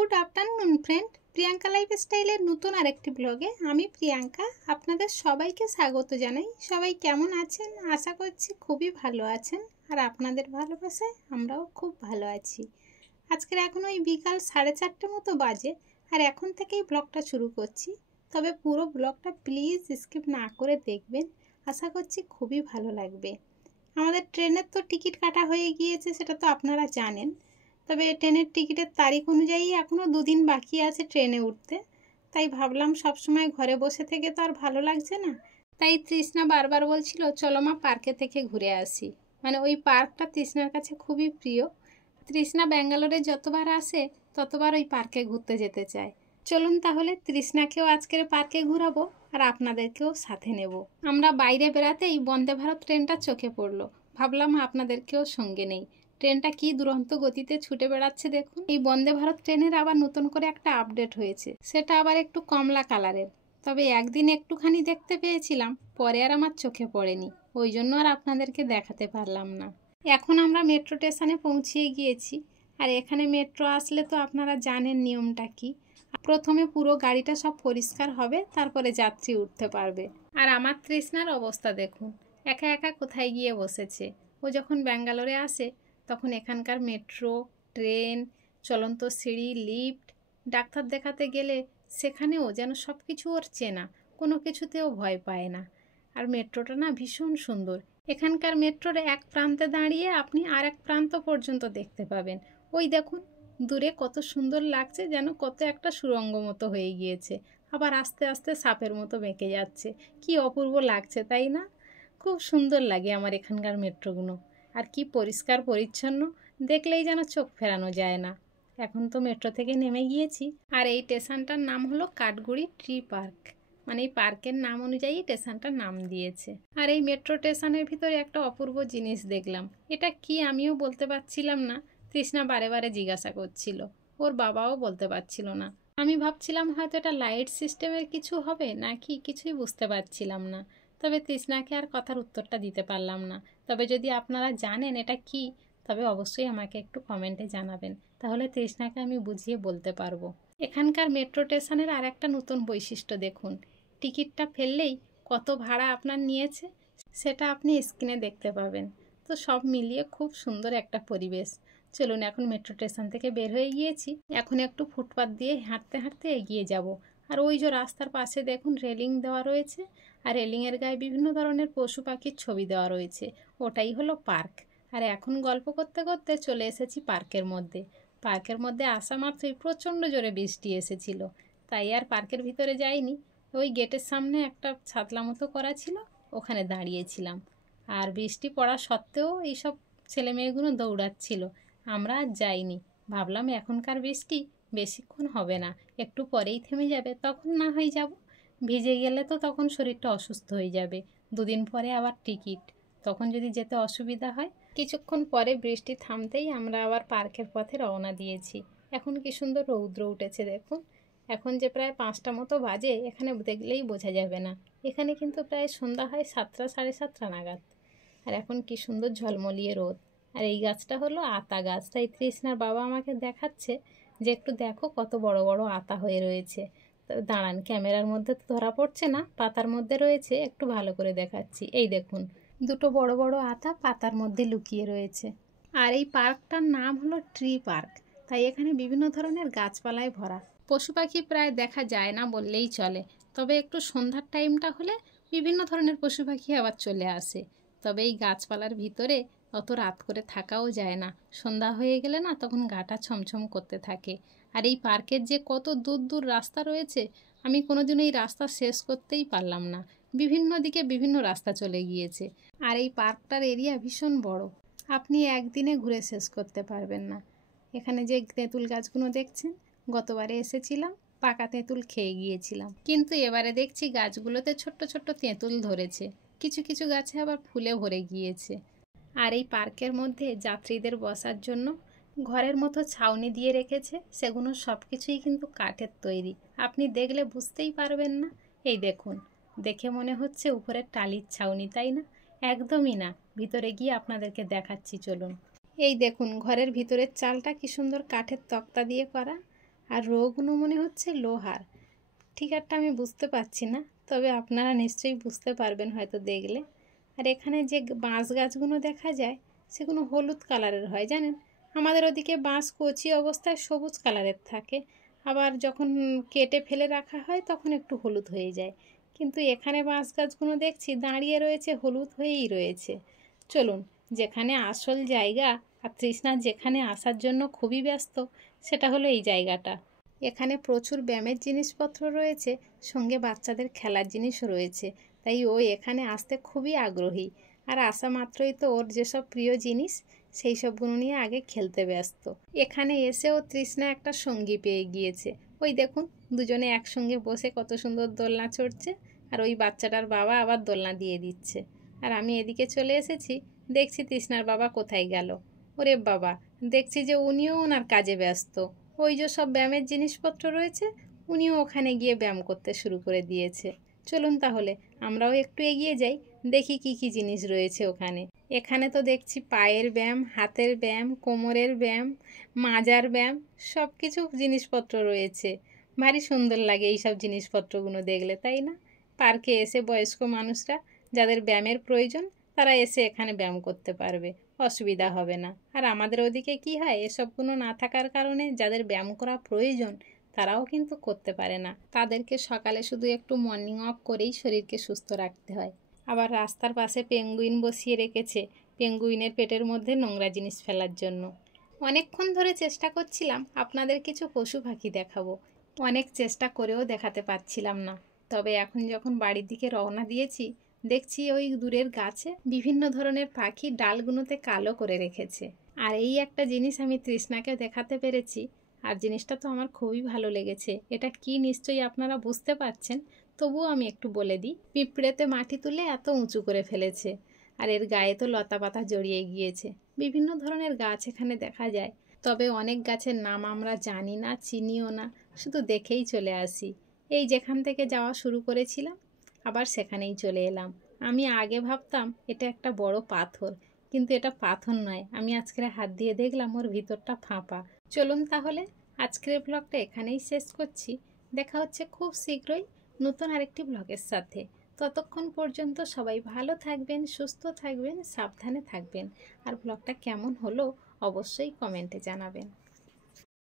Good afternoon friend, Priyanka লাইফস্টাইলের নতুন আরেকটি ব্লগে আমি প্রিয়াঙ্কা আপনাদের সবাইকে স্বাগত জানাই। সবাই কেমন আছেন? আশা করছি খুবই ভালো আছেন, আর আপনাদের ভালোবাসায় আমরাও খুব ভালো আছি। আজকের এখন ওই বিকাল 4:30 মতো বাজে, আর এখন থেকেই ব্লগটা শুরু করছি। তবে পুরো ব্লগটা প্লিজ স্কিপ না করে দেখবেন, আশা করছি খুবই ভালো লাগবে। আমাদের ট্রেনের তো টিকিট কাটা হয়ে গিয়েছে, সেটা তো আপনারা জানেন। তবে ট্রেনের টিকিটের তারিখ অনুযায়ী এখনও 2 দিন বাকি আছে ট্রেনে উঠতে। তাই ভাবলাম সবসময় ঘরে বসে থেকে তো আর ভালো লাগছে না। তাই তৃষ্ণা বারবার বলছিল চলো মা পার্কে থেকে ঘুরে আসি। মানে ওই পার্কটা তৃষ্ণার কাছে খুবই প্রিয়। তৃষ্ণা ব্যাঙ্গালোরে যতবার আসে ততবার ওই পার্কে ঘুরতে যেতে চায়। চলুন তাহলে তৃষ্ণাকেও আজকের পার্কে ঘুরাবো, আর আপনাদেরকেও সাথে নেব। আমরা বাইরে বেড়াতেই বন্দে ভারত ট্রেনটা চোখে পড়লো, ভাবলাম আপনাদেরকেও সঙ্গে নেই। ট্রেনটা কি দুরন্ত গতিতে ছুটে বেড়াচ্ছে দেখুন। এই বন্দে ভারত ট্রেনের আবার নতুন করে একটা আপডেট হয়েছে, সেটা আবার একটু কমলা কালারের। তবে একদিন একটুখানি দেখতে পেয়েছিলাম, পরে আর আমার চোখে পড়েনি, ওই জন্য আর আপনাদেরকে দেখাতে পারলাম না। এখন আমরা মেট্রো স্টেশনে পৌঁছিয়ে গিয়েছি, আর এখানে মেট্রো আসলে তো আপনারা জানেন নিয়মটা কি। প্রথমে পুরো গাড়িটা সব পরিষ্কার হবে, তারপরে যাত্রী উঠতে পারবে। আর আমার তৃষ্ণার অবস্থা দেখুন, একা একা কোথায় গিয়ে বসেছে। ও যখন ব্যাঙ্গালোরে আসে তখন এখানকার মেট্রো, ট্রেন, চলন্ত সিঁড়ি, লিফট, ডাক্তার দেখাতে গেলে সেখানেও যেন সব কিছু ওর চেনা, কোনো কিছুতেও ভয় পায় না। আর মেট্রোটা না ভীষণ সুন্দর। এখানকার মেট্রোর এক প্রান্তে দাঁড়িয়ে আপনি আর এক প্রান্ত পর্যন্ত দেখতে পাবেন। ওই দেখুন দূরে কত সুন্দর লাগছে, যেন কত একটা সুড়ঙ্গ মতো হয়ে গিয়েছে, আবার আস্তে আস্তে সাপের মতো বেঁকে যাচ্ছে। কি অপূর্ব লাগছে তাই না? খুব সুন্দর লাগে আমার এখানকার মেট্রোগুলো। আর কি পরিষ্কার পরিচ্ছন্ন, দেখলেই যেন চোখ ফেরানো যায় না। এখন তো মেট্রো থেকে নেমে গিয়েছি, আর এই স্টেশনটার নাম হলো কাঠগুড়ি ট্রি পার্ক। মানে এই পার্কের নাম অনুযায়ী স্টেশনটার নাম দিয়েছে। আর এই মেট্রো স্টেশনের ভিতরে একটা অপূর্ব জিনিস দেখলাম, এটা কি আমিও বলতে পারছিলাম না। তৃষ্ণা বারে বারে জিজ্ঞাসা করছিল, ওর বাবাও বলতে পারছিল না। আমি ভাবছিলাম হয়তো এটা লাইট সিস্টেমের কিছু হবে নাকি, কিছুই বুঝতে পারছিলাম না। তবে তৃষ্ণাকে আর কথার উত্তরটা দিতে পারলাম না। তবে যদি আপনারা জানেন এটা কি, তবে অবশ্যই আমাকে একটু কমেন্টে জানাবেন, তাহলে তৃষ্ণাকে আমি বুঝিয়ে বলতে পারবো। এখানকার মেট্রো স্টেশনের আর একটা নতুন বৈশিষ্ট্য দেখুন, টিকিটটা ফেললেই কত ভাড়া আপনার নিয়েছে সেটা আপনি স্ক্রিনে দেখতে পাবেন। তো সব মিলিয়ে খুব সুন্দর একটা পরিবেশ। চলুন, এখন মেট্রো স্টেশন থেকে বের হয়ে গিয়েছি, এখন একটু ফুটপাথ দিয়ে হাঁটতে হাঁটতে এগিয়ে যাব। আর ওই যে রাস্তার পাশে দেখুন রেলিং দেওয়া রয়েছে, আর রেলিংয়ের গায়ে বিভিন্ন ধরনের পশু পাখির ছবি দেওয়া রয়েছে, ওটাই হলো পার্ক। আর এখন গল্প করতে করতে চলে এসেছি পার্কের মধ্যে। পার্কের মধ্যে আসা মাত্রই প্রচণ্ড জোরে বৃষ্টি এসেছিল, তাই আর পার্কের ভিতরে যাইনি। ওই গেটের সামনে একটা ছাতলা মতো করা ছিল, ওখানে দাঁড়িয়েছিলাম। আর বৃষ্টি পড়া সত্ত্বেও এইসব ছেলেমেয়েগুলো দৌড়াচ্ছিল, আমরা আর যাইনি। ভাবলাম এখনকার বৃষ্টি বেশিক্ষণ হবে না, একটু পরেই থেমে যাবে, তখন না হয় যাব। ভিজে গেলে তো তখন শরীরটা অসুস্থ হয়ে যাবে। 2 দিন পরে আবার টিকিট, তখন যদি যেতে অসুবিধা হয়। কিছুক্ষণ পরে বৃষ্টি থামতেই আমরা আবার পার্কের পথে রওনা দিয়েছি। এখন কি সুন্দর রৌদ্র উঠেছে দেখুন। এখন যে প্রায় 5টা মতো বাজে, এখানে দেখলেই বোঝা যাবে না। এখানে কিন্তু প্রায় সন্ধ্যা হয় 7টা 7:30 নাগাদ। আর এখন কি সুন্দর ঝলমলিয়ে রোদ। আর এই গাছটা হলো আতা গাছ, তাই তৃষ্ণার বাবা আমাকে দেখাচ্ছে যে একটু দেখো কত বড় বড় আতা হয়ে রয়েছে। তো দাঁড়ান, ক্যামেরার মধ্যে তো ধরা পড়ছে না, পাতার মধ্যে রয়েছে, একটু ভালো করে দেখাচ্ছি। এই দেখুন, দুটো বড় বড় আতা পাতার মধ্যে লুকিয়ে রয়েছে। আর এই পার্কটার নাম হলো ট্রি পার্ক, তাই এখানে বিভিন্ন ধরনের গাছপালায় ভরা। পশু পাখি প্রায় দেখা যায় না বললেই চলে, তবে একটু সন্ধ্যার টাইমটা হলে বিভিন্ন ধরনের পশু পাখি আবার চলে আসে। তবে এই গাছপালার ভিতরে অত রাত করে থাকাও যায় না, সন্ধ্যা হয়ে গেলে না তখন গাটা ছমছম করতে থাকে। আর এই পার্কের যে কত দূর দূর রাস্তা রয়েছে, আমি কোনোদিনও এই রাস্তা শেষ করতেই পারলাম না। বিভিন্ন দিকে বিভিন্ন রাস্তা চলে গিয়েছে। আর এই পার্কটার এরিয়া ভীষণ বড়, আপনি একদিনে ঘুরে শেষ করতে পারবেন না। এখানে যে তেঁতুল গাছগুলো দেখছেন, গতবারে এসেছিলাম পাকা তেঁতুল খেয়ে গিয়েছিলাম, কিন্তু এবারে দেখছি গাছগুলোতে ছোট্ট ছোট্ট তেঁতুল ধরেছে, কিছু কিছু গাছে আবার ফুলে ভরে গিয়েছে। আর এই পার্কের মধ্যে যাত্রীদের বসার জন্য ঘরের মতো ছাউনি দিয়ে রেখেছে, সেগুলো সব কিছুই কিন্তু কাঠের তৈরি, আপনি দেখলে বুঝতেই পারবেন না। এই দেখুন, দেখে মনে হচ্ছে উপরের টালির ছাউনি, তাই না? একদমই না, ভিতরে গিয়ে আপনাদেরকে দেখাচ্ছি চলুন। এই দেখুন, ঘরের ভিতরের চালটা কি সুন্দর কাঠের তক্তা দিয়ে করা, আর রোগুলো মনে হচ্ছে লোহার। ঠিক একটা আমি বুঝতে পারছি না, তবে আপনারা নিশ্চয়ই বুঝতে পারবেন হয়তো দেখলে। আর এখানে যে বাঁশ গাছগুলো দেখা যায় সেগুলো হলুদ কালারের হয় জানেন। আমাদের ওদিকে বাঁশ কচি অবস্থায় সবুজ কালারের থাকে, আবার যখন কেটে ফেলে রাখা হয় তখন একটু হলুদ হয়ে যায়। কিন্তু এখানে বাঁশ গাছগুলো দেখছি দাঁড়িয়ে রয়েছে, হলুদ হয়েই রয়েছে। চলুন, যেখানে আসল জায়গা আর তৃষ্ণা যেখানে আসার জন্য খুবই ব্যস্ত, সেটা হলো এই জায়গাটা। এখানে প্রচুর ব্যায়ামের জিনিসপত্র রয়েছে, সঙ্গে বাচ্চাদের খেলার জিনিসও রয়েছে, তাই ও এখানে আসতে খুবই আগ্রহী। আর আসা মাত্রই তো ওর যেসব প্রিয় জিনিস সেই সবগুলো নিয়ে আগে খেলতে ব্যস্ত। এখানে এসেও তৃষ্ণা একটা সঙ্গী পেয়ে গিয়েছে। ওই দেখুন, দুজনে একসঙ্গে বসে কত সুন্দর দোলনা চড়ছে, আর ওই বাচ্চাটার বাবা আবার দোলনা দিয়ে দিচ্ছে। আর আমি এদিকে চলে এসেছি, দেখছি তৃষ্ণার বাবা কোথায় গেল। ওরে বাবা, দেখছি যে উনিও ওনার কাজে ব্যস্ত। ওই যে সব ব্যায়ামের জিনিসপত্র রয়েছে, উনিও ওখানে গিয়ে ব্যায়াম করতে শুরু করে দিয়েছে। চলুন তাহলে আমরাও একটু এগিয়ে যাই, দেখি কি কি জিনিস রয়েছে ওখানে। এখানে তো দেখছি পায়ের ব্যায়াম, হাতের ব্যায়াম, কোমরের ব্যায়াম, মাজার ব্যায়াম, সব কিছু জিনিসপত্র রয়েছে। ভারী সুন্দর লাগে এই সব জিনিসপত্রগুলো দেখলে, তাই না? পার্কে এসে বয়স্ক মানুষরা যাদের ব্যায়ামের প্রয়োজন তারা এসে এখানে ব্যায়াম করতে পারবে, অসুবিধা হবে না। আর আমাদের ওদিকে কি হয়, এসবগুলো না থাকার কারণে যাদের ব্যায়াম করা প্রয়োজন তারাও কিন্তু করতে পারে না। তাদেরকে সকালে শুধু একটু মর্নিং ওয়াক করেই শরীরকে সুস্থ রাখতে হয়। আবার রাস্তার পাশে পেঙ্গুইন বসিয়ে রেখেছে, পেঙ্গুইনের পেটের মধ্যে নোংরা জিনিস ফেলার জন্য। অনেকক্ষণ ধরে চেষ্টা করছিলাম আপনাদের কিছু পশু পাখি দেখাবো, অনেক চেষ্টা করেও দেখাতে পারছিলাম না। তবে এখন যখন বাড়ির দিকে রওনা দিয়েছি, দেখছি ওই দূরের গাছে বিভিন্ন ধরনের পাখি ডালগুলোতে কালো করে রেখেছে। আর এই একটা জিনিস আমি তৃষ্ণাকে দেখাতে পেরেছি, আর জিনিসটা তো আমার খুবই ভালো লেগেছে। এটা কি নিশ্চয়ই আপনারা বুঝতে পারছেন, তবুও আমি একটু বলে দিই। পিঁপড়েতে মাটি তুলে এত উঁচু করে ফেলেছে, আর এর গায়ে তো লতা পাতা জড়িয়ে গিয়েছে। বিভিন্ন ধরনের গাছ এখানে দেখা যায়, তবে অনেক গাছের নাম আমরা জানি না, চিনিও না, শুধু দেখেই চলে আসি। এই যেখান থেকে যাওয়া শুরু করেছিলাম আবার সেখানেই চলে এলাম। আমি আগে ভাবতাম এটা একটা বড় পাথর, কিন্তু এটা পাথর নয়। আমি আজকের হাত দিয়ে দেখলাম ওর ভিতরটা ফাঁপা। চলুন তাহলে আজকের ব্লগটা এখানেই শেষ করছি। দেখা হচ্ছে খুব শীঘ্রই নতুন আরেকটি ব্লগের সাথে। ততক্ষণ পর্যন্ত সবাই ভালো থাকবেন, সুস্থ থাকবেন, সাবধানে থাকবেন। আর ব্লগটা কেমন হলো অবশ্যই কমেন্টে জানাবেন।